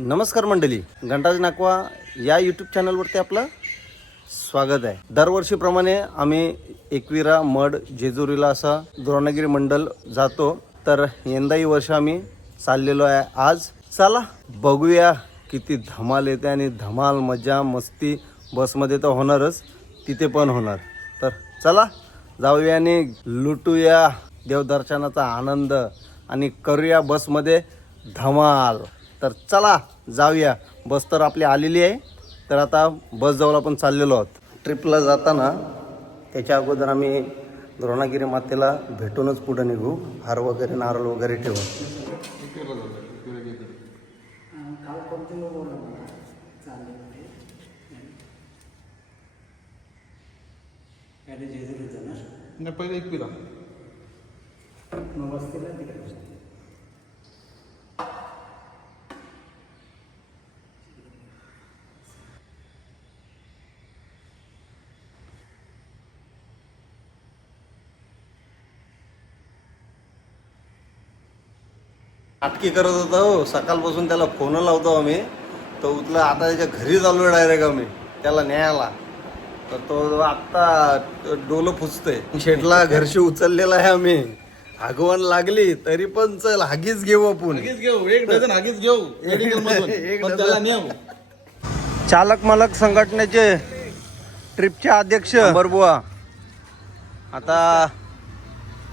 नमस्कार मंडळी घंटाज नाकवा या यूट्यूब चॅनलवरती आपलं स्वागत आहे. दरवर्षीप्रमाणे आम्ही एकविरा मड जेजुरीला असा द्रोणगिरी मंडल जातो तर यंदाही वर्ष आम्ही चाललेलो आहे आज. चला बघूया किती धमाल येते आणि धमाल मजा मस्ती बसमध्ये तर होणारच तिथे पण होणार. तर चला जाऊया आणि लुटूया देवदर्शनाचा आनंद आणि करूया बसमध्ये धमाल. तर चला जाऊया. बस तर आपली आलेली आहे. तर आता बस जवळ आपण चाललेलो आहोत. ट्रिपला जाताना त्याच्या अगोदर आम्ही द्रोणागिरी मातेला भेटूनच पुढे निघू. हार वगैरे नारळ वगैरे ठेवू. नाही पहिले एक पिला. नाटकी करत होता. हो सकाळपासून त्याला फोन लावतो आम्ही. तो उचला आता त्याच्या घरी चालू डायरेक्ट आम्ही. त्याला न्यायला. तर तो आत्ता डोलं फुचतोय शेटला घरशी उचललेला आहे आम्ही. आगवण लागली तरी पण चल हागीच घेऊ आपण. घेऊ. एक डझन हागीच घेऊ. मेडिकल मधून. एक पण डझन. त्याला नेऊ. चालक मालक संघटनेचे ट्रिपचे अध्यक्ष. बरबुआ आता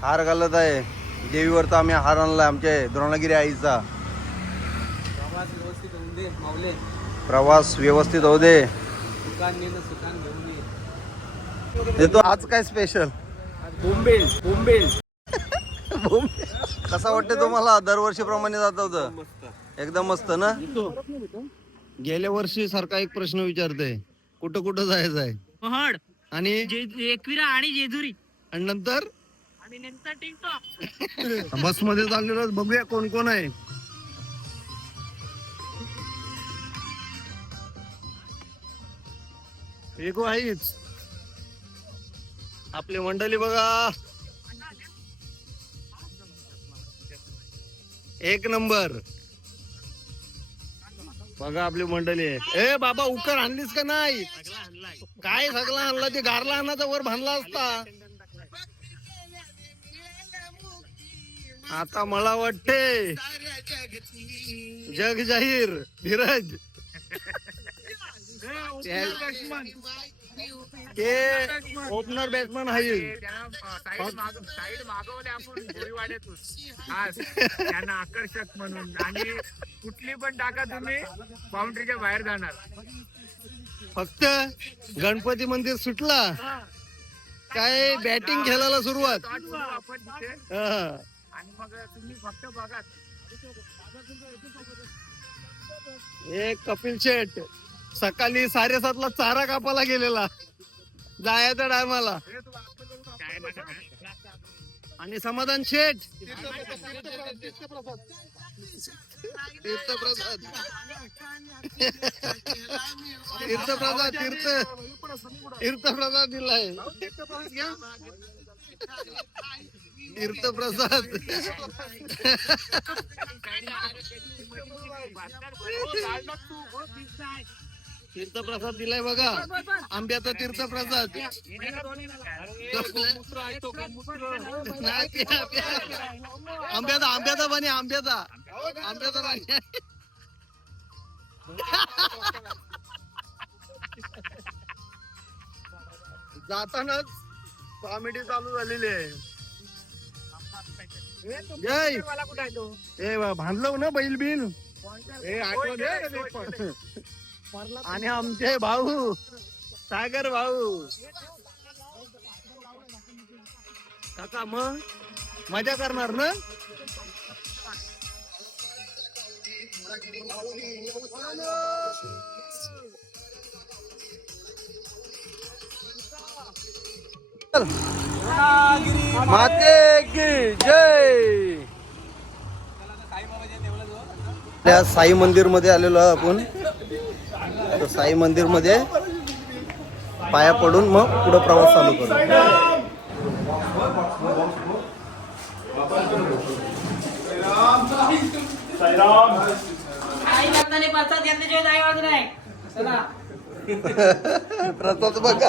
हार घालत आहे. देवीवर तर आम्ही हार आणलाय आमच्या द्रोणागिरी आईचा. प्रवास व्यवस्थित होऊन दे माऊले. प्रवास व्यवस्थित होऊ दे. दुकान नेलं सुकान घेऊन ये. देतो. आज काय स्पेशल बोंबेल बोंबेल. कसा वाटते तुम्हाला? दरवर्षीप्रमाणे जात होतं. एकदम मस्त. ना? गेल्या वर्षी सारखा एक प्रश्न विचारते कुठं कुठं जायचं आहे पहाड आणि एकविरा आणि जेजुरी. आणि नंतर? टिकटॉक बसमध्ये चाललेलो बघूया कोण कोण आहे. एक आहेच. आपली मंडळी बघा. एक नंबर. बघा आपली मंडळी आहे. ए बाबा उकर आणलीस का नाही? काय सगळा आणला? ते गारला आणाचा वर बांधला असता. आता मला वाटते जग जाहीर धीरज. ते ओपनर बॅट्समन आहे. साईड मागवले आपण त्यांना आकर्षक म्हणून. आणि कुठली पण टाका तुम्ही बाउंड्रीच्या बाहेर जाणार. फक्त गणपती मंदिर सुटला. काय बॅटिंग खेळायला सुरुवात. हा. आणि मग तुम्ही फक्त बघा. एक कपिल शेट सकाळी साडेसातला चारा कापाला गेलेला. जायच्या टायमाला. आणि समाधान शेठ. तीर्थप्रसाद. तीर्थप्रसाद तीर्थ. तीर्थप्रसाद दिलाय. तीर्थप्रसाद. तीर्थप्रसाद दिलाय बघा. आंब्याचा तीर्थप्रसाद. नाही, आंब्याचा आंब्याचा पाणी आंब्याचा. आंब्याचा पाणी. जातानाच कॉमेडी चालू झालेली आहे. जय. मला कुठं आहे तो? ए भांडलो ना बैल बिल ए, आठवण आहे का ते पण? आणि आमचे भाऊ सागर भाऊ. काका मग? मजा करणार ना? माते की जय. त्या साई मंदिरमध्ये आलेलो आपण. साई मंदिरमध्ये पाया पडून मग पुढे प्रवास चालू करू. प्रसाद बघा.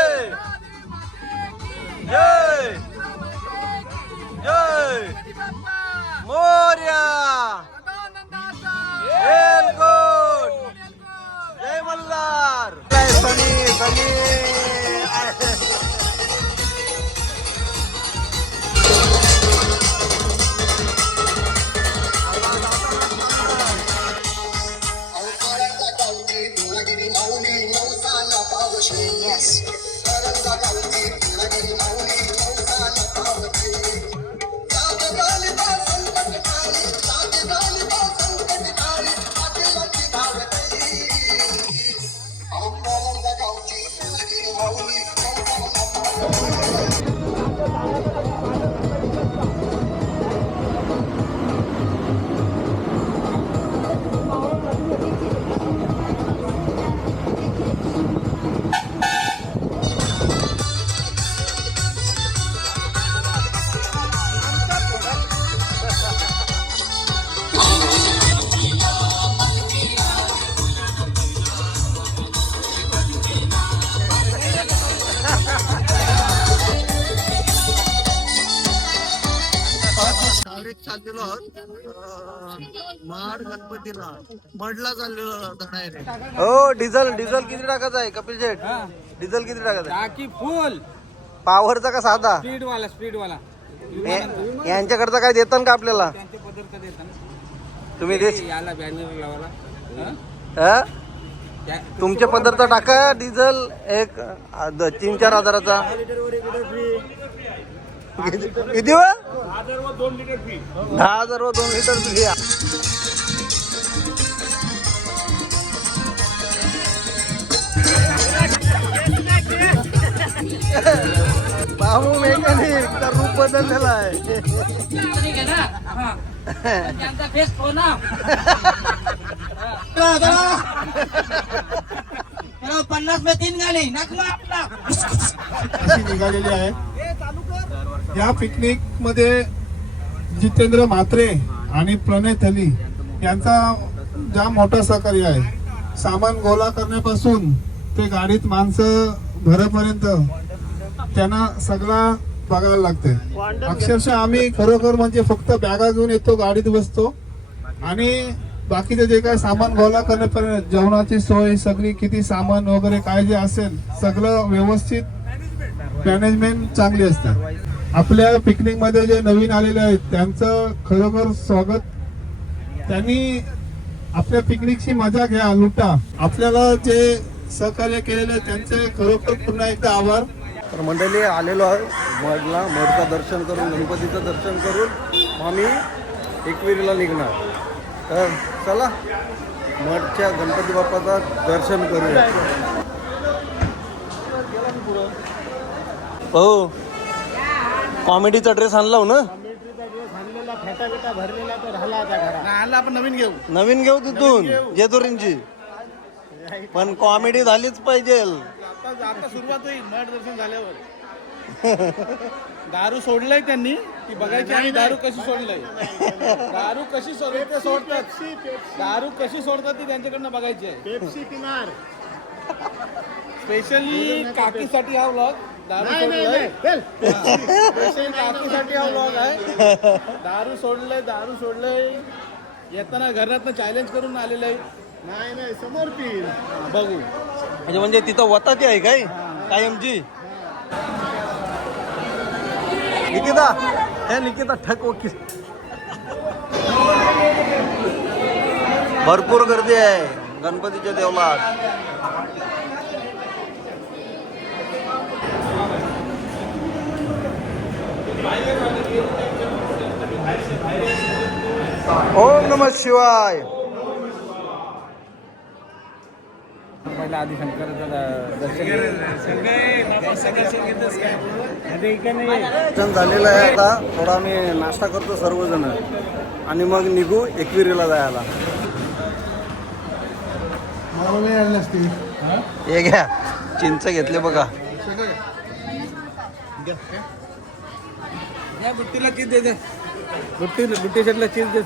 चाललेलो आहोत महाड गणपतीला. मडला चाललेलो हो डिझेल डिझेल किती टाकायचं आहे कपिल शेठ? डिझेल किती टाकायचं आहे? टाकी फुल पॉवरचा का साधा? स्पीड वाला स्पीड वाला हे- यांच्याकडचा काय देतात का आपल्याला? त्यांचे पदार्थ देतात तुम्ही देश याला बॅनर लावाला हं? हा? त्या- तुमचे पदार्थ टाका डिझेल एक अ, द- तीन चार हजाराचा. किती किती व? दहा हजार व दोन लिटर फ्री बाबू मेकॅनिक तर रूप बदललेला आहे. ठीक आहे ना हा. त्यांचा फेस हो ना चलो, पन्नास में तीन गाडी नाकला आपला अशी निघालेली आहे. या पिकनिकमध्ये जितेंद्र म्हात्रे आणि प्रणय थली यांचा ज्या मोठा सहकार्य आहे सामान गोळा करण्यापासून ते गाडीत माणसं घरापर्यंत त्यांना सगळा बघायला लागते अक्षरशः आम्ही खरोखर म्हणजे फक्त बॅगा घेऊन येतो गाडीत बसतो. आणि बाकीचे जे काय सामान गोळा करण्यापर्यंत जेवणाची सोय सगळी किती सामान वगैरे काय जे असेल सगळं व्यवस्थित मॅनेजमेंट चांगली असते. आपल्या पिकनिकमध्ये जे नवीन आलेले आहेत त्यांचं खरोखर स्वागत. त्यांनी आपल्या पिकनिकची मजा घ्या लुटा. आपल्याला जे सहकार्य केलेले आहे, त्यांचे खरोखर पुन्हा एकदा आभार. तर मंडळी आलेलो आहे मधला मधचं दर्शन करून गणपतीचं दर्शन करून. मग आम्ही एकविरीला निघणार. तर चला मठच्या गणपती बाप्पाचं दर्शन करूया. हो. कॉमेडीचा ड्रेस आणला हो ना आणला आपण नवीन घेऊ. नवीन घेऊ तिथून जेजुरींची. पण कॉमेडी झालीच पाहिजे. आता आता सुरुवात होईल मठ दर्शन झाल्यावर. दारू सोडलंय त्यांनी ती बघायची आणि दारू कशी सोडलंय. दारू कशी सोड ते सोडतात. दारू कशी सोडतात ती त्यांच्याकडनं बघायची आहे. स्पेशली काकीसाठी हा व्लॉग दारू सोडलंय हा. आहे. दारू सोडलंय दारू सोडलंय येताना घरातनं चॅलेंज करून आलेलं आहे. नाही नाही समोर पिल बघू. म्हणजे म्हणजे तिथं वताची आहे काय? कायमची? निकिता हे निकिता ठक वकील भरपूर गर्दी आहे गणपतीच्या देवळात. नम शिवाय. पहिला आधी दर्शन झालेलं आहे आता. थोडा आम्ही नाश्ता करतो सर्वजण. आणि मग निघू एकविरीला जायला. हे? घ्या. चिंच घेतले बघा. बुट्टीला चीज दे दे बुट्टी बुट्टी शर्टला चीज दे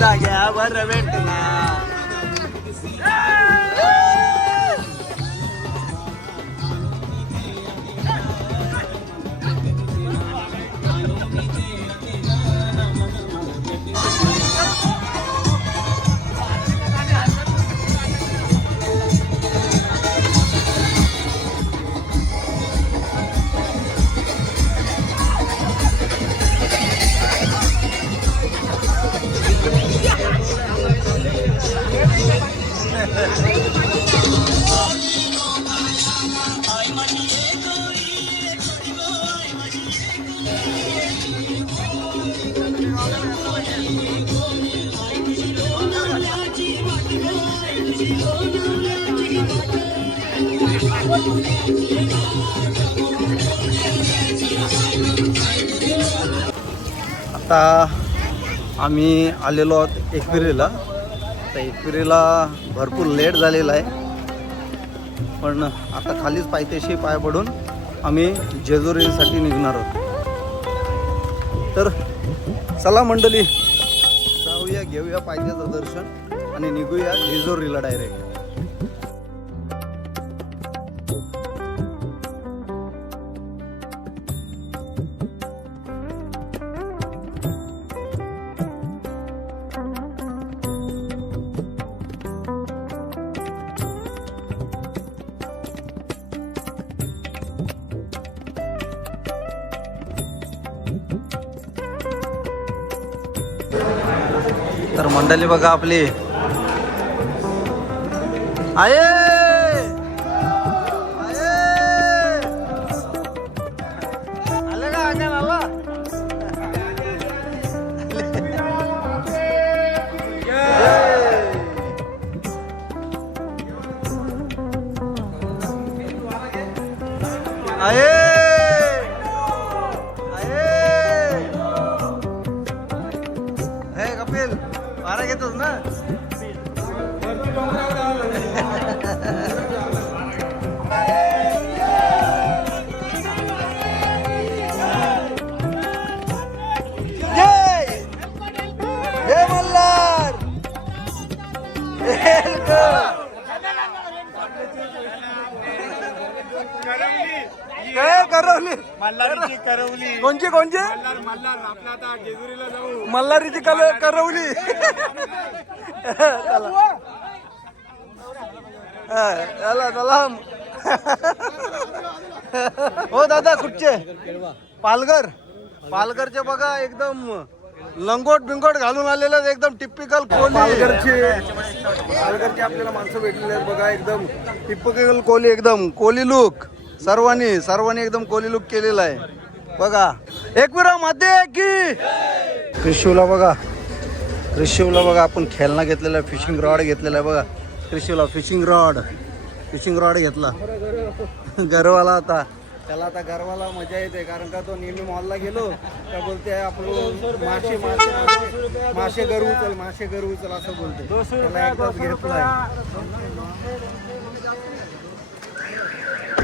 தாங்க வர வேண்டுமா? आता आम्ही आलेलो आहोत एकविरीला. तर एकविरीला भरपूर लेट झालेला आहे. पण आता खालीच पायथ्याशी पाय पडून आम्ही जेजुरीसाठी निघणार आहोत. तर चला मंडळी जाऊया घेऊया पायथ्याचं दर्शन आणि निघूया जेजुरीला डायरेक्ट तर मंडळी बघा आपली. आये! आले का अंगण आला ना करवली मल्हारीची करवली. कोणची कोणची? मल्हार मल्हार आपला आता जेजुरीला जाऊ. मल्हारीची कल करवली. चला. हा, चला चला. हो दादा कुठचे? पालघर. पालघरचे बघा एकदम लंगोट बिंगोट घालून आलेले एकदम टिपिकल कोली. पालघरचे पालघरचे आपल्याला माणसं भेटलेले आहेत बघा एकदम टिपिकल कोली एकदम कोली लुक सर्वांनी सर्वांनी एकदम कोली लुक केलेला आहे. बघा. एकविरा माते की. क्रिशिवला बघा. क्रिशिवला बघा आपण खेळणा घेतलेला आहे फिशिंग रॉड घेतलेला आहे बघा. क्रिशिवला फिशिंग रॉड फिशिंग रॉड घेतला. गरवाला आता. त्याला आता गरवाला मजा येते कारण का तो नेहमी मॉलला गेलो. का बोलते आपण मासे मासे मासे मासे गरू उचल मासे गरू उचल असं बोलते. त्याला एकदाच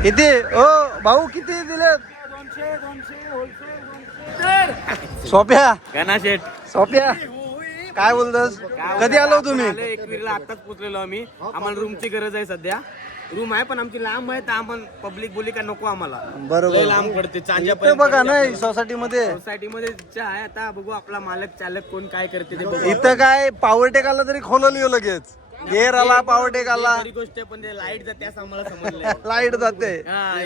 किती? ओ भाऊ किती दिले सोप्या. गणा शेठ सोप्या. काय बोलतस? कधी आलो तुम्ही? एकवीरला आताच पोचलेलो आम्ही. आम्हाला रूमची गरज आहे सध्या. रूम आहे पण आमची लांब आहे तर आपण पब्लिक बोली का नको आम्हाला. बरोबर. लांब पडते चांजापर्यंत बघा नाही सोसायटी मध्ये. सोसायटी मध्ये आहे आता बघू आपला मालक चालक कोण काय करते इथं काय पॉवर टेक आला तरी खोलल येऊ लगेच. गेअर आला पॉवर टेक आला खरी गोष्ट आहे पण ते लाइट जाते असं आम्हाला लाइट जाते.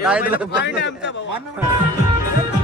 लाइट आमचा भाऊ.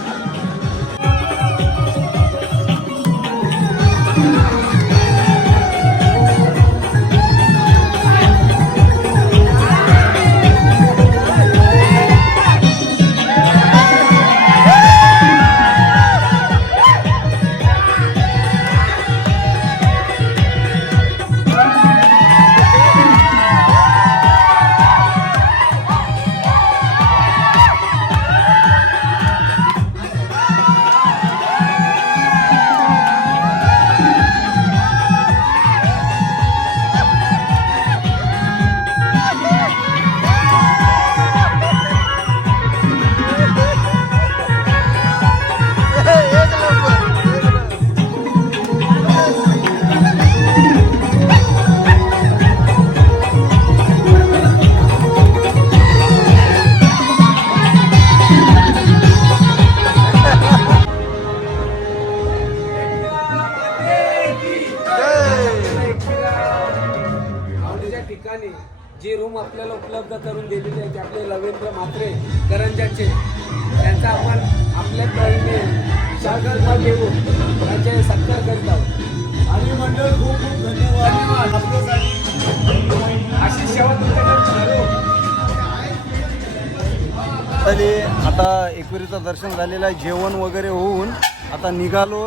तरी आता एकविरीचं दर्शन झालेलं आहे जेवण वगैरे होऊन आता निघालो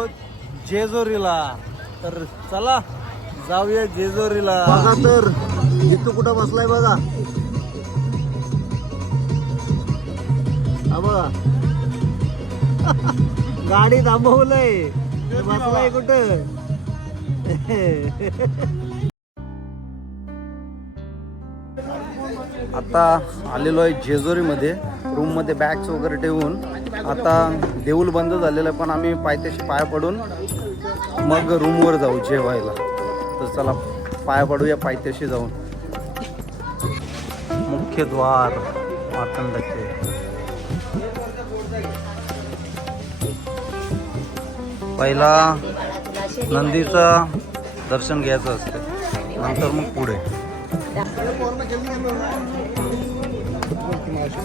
जेजोरीला. तर चला जाऊया जेजोरीला. बघा तर जितू कुठं बसलाय बघा. बघा गाडी थांबवलंय. बसलाय कुठं? आता आलेलो आहे जेजुरीमध्ये. रूममध्ये बॅग्स वगैरे ठेवून. आता देऊळ बंद झालेलं आहे पण आम्ही पायथ्याशी पाया पडून मग रूमवर जाऊ जेवायला. तर चला पाय पडूया पायथ्याशी जाऊन. मुख्य द्वार मातंडाचे पहिला नंदीचं दर्शन घ्यायचं असतं. नंतर मग पुढे. Futbol kim aşık?